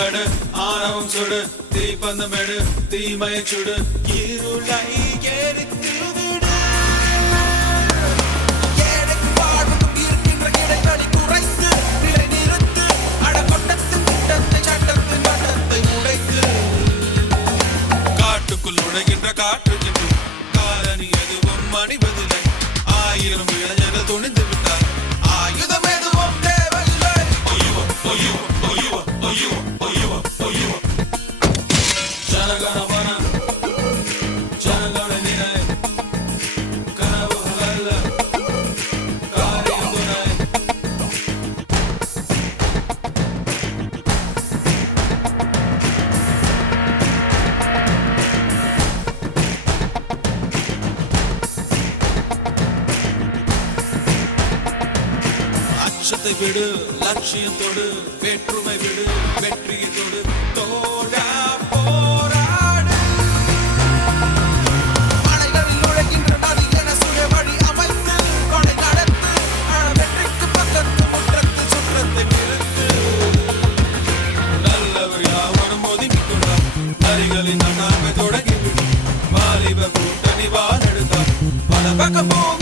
மேடு ஆணவம் சுடு தீப்பந்த மேடு தீமைய சுடு இருளை எரித்து விடு ஏழைக்கு வாழ்வுக்கும் இருக்கின்ற இடைவெளி குறைத்து நிலை நிறுத்து அடக்கொட்டத்தின் திட்டத்தை சட்டத்தின் வட்டத்தை உடைத்து காட்டுக்குள் உடைகின்ற காற்றுக்கின்ற காலனி எதுவும் மணிவதில்லை ஆயிரம் இளைஞர்கள் துணிந்து விட்டார் ஆயுதம் எதுவும் தேவையில்லை ஜனகணமன ஜனகண நிலை கனவுகள் அல்ல காரியம் துணை அச்சத்தை விடு லட்சியத்தோடு வேற்றுமை விடு வெற்றியத்தோடு தோழா போராடு மலைகளில் நுழைகின்ற நதி என சுய வழி அமைத்து கொடை நடத்து வெற்றிக்கு பக்கத்து முற்றத்து சுற்றத்தை நிறுத்து நல்லவர் யாவரும் ஒதுக்கிக் கொண்டார் நரிகளின் நன்னாமை தொடங்கிவிடும் வாலிப கூட்டணி வாழெடுத்தார் பல பக்கம்